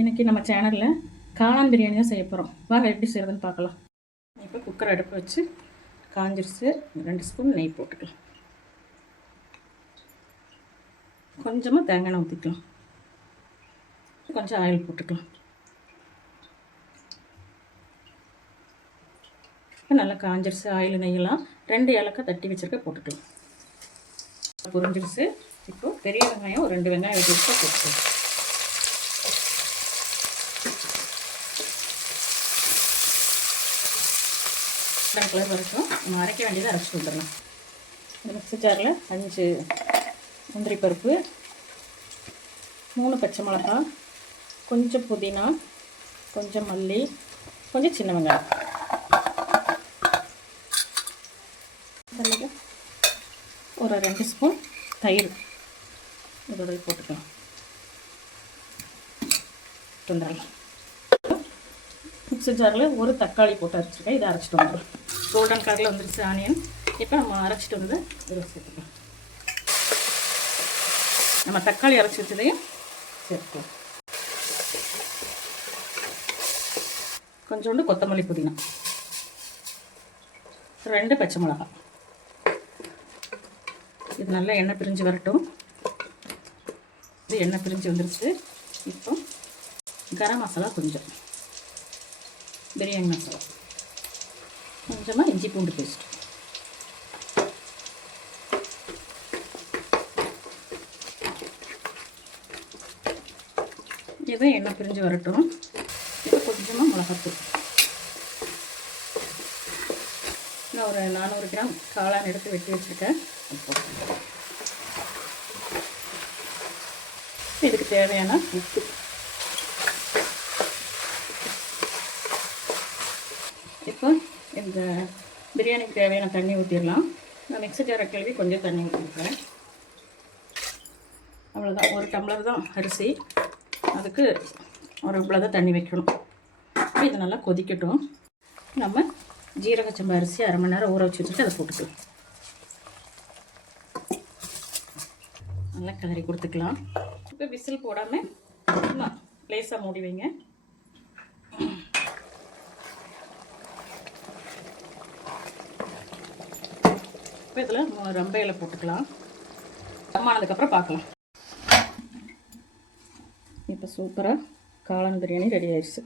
இன்றைக்கி நம்ம சேனலில் காளான் பிரியாணி தான் செய்ய போகிறோம். வாங்க எப்படி செய்கிறதுன்னு பார்க்கலாம். இப்போ குக்கர் அடுப்பு வச்சு காஞ்சிருச்சு. 2 ஸ்பூன் நெய் போட்டுக்கலாம். கொஞ்சமாக தேங்காய் எண்ணெய் ஊற்றிக்கலாம். கொஞ்சம் ஆயில் போட்டுக்கலாம். இப்போ நல்லா காஞ்சிருச்சு. ஆயில் நெய்யெல்லாம் 2 ஏலக்காய் தட்டி வச்சுருக்க போட்டுக்கலாம். புரிஞ்சிருச்சு. இப்போது பெரிய வெங்காயம் 2 வெங்காயம் வெட்டி வச்சு போட்டுக்கலாம். கலர் வரைக்கும் நம்ம அரைக்க வேண்டியதை அரைச்சிட்டு வந்துடலாம். இந்த மிக்ஸி ஜாரில் 5 முந்திரி பருப்பு, 3 பச்சை மிளகாய், கொஞ்சம் புதினா, கொஞ்சம் மல்லி, கொஞ்சம் சின்ன வெங்காயம், ஒரு 2 ஸ்பூன் தயிர் இதோட போட்டுக்கலாம். வந்துடலாம். மிக்ஸி ஜாரில் ஒரு தக்காளி போட்டு அரைச்சிருக்கேன். இதை அரைச்சிட்டு வந்துடும். கோல்டன் கலரில் வந்துருச்சு ஆனியன். இப்போ நம்ம அரைச்சிட்டு வந்து இதை சேர்த்துக்கலாம். நம்ம தக்காளி அரைச்சி வச்சதையும் சேர்த்துக்கலாம். கொஞ்சோண்டு கொத்தமல்லி, புதினா, 2 பச்சை மிளகாய். இது நல்லா எண்ணெய் பிரிஞ்சு வரட்டும். இது எண்ணெய் பிரிஞ்சு வந்துருச்சு. இப்போ கரம் மசாலா, கொஞ்சம் பிரியாணி மசாலா, கொஞ்சமாக இஞ்சி பூண்டு பேஸ்ட், இதை எண்ணெய் பிரிஞ்சு வரட்டும். இப்போ கொஞ்சமாக மிளகாத்தூள். நான் ஒரு 400 கிராம் காளான் எடுத்து வெட்டி வச்சுருக்கேன். இதுக்கு தேவையான உப்பு, இப்போ இந்த பிரியாணிக்கு தேவையான தண்ணி ஊற்றிடலாம். நான் மிக்ஸி ஜாரை கழுவி கொஞ்சம் தண்ணி ஊற்றிருக்கேன். அவ்வளோதான். 1 டம்ளர் தான் அரிசி, அதுக்கு ஒரு இவ்வளோ தான் தண்ணி வைக்கணும். இது நல்லா கொதிக்கட்டும். நம்ம ஜீரக சம்பா அரிசி 1/2 மணி நேரம் ஊற வச்சு வச்சுட்டு அதை போட்டுக்கலாம். நல்லா கிளறி கொடுத்துக்கலாம். இப்போ விசில் போடாமல் லேசாக மூடி வைங்க. இப்போ இதில் ரம்பையில் போட்டுக்கலாம். ஆனதுக்கப்புறம் பார்க்கலாம். இப்போ சூப்பராக காளான் பிரியாணி ரெடி ஆயிடுச்சு.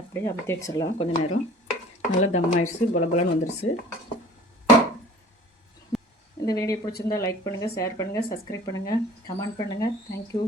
அப்படியே அமுத்தி வச்சிடலாம். கொஞ்சம் நேரம் நல்லா தம் ஆயிடுச்சு. பொலபொலன்னு வந்துடுச்சு. இந்த வீடியோ பிடிச்சிருந்தா லைக் பண்ணுங்கள், ஷேர் பண்ணுங்கள், சப்ஸ்கிரைப் பண்ணுங்கள், கமெண்ட் பண்ணுங்கள். தேங்க்யூ.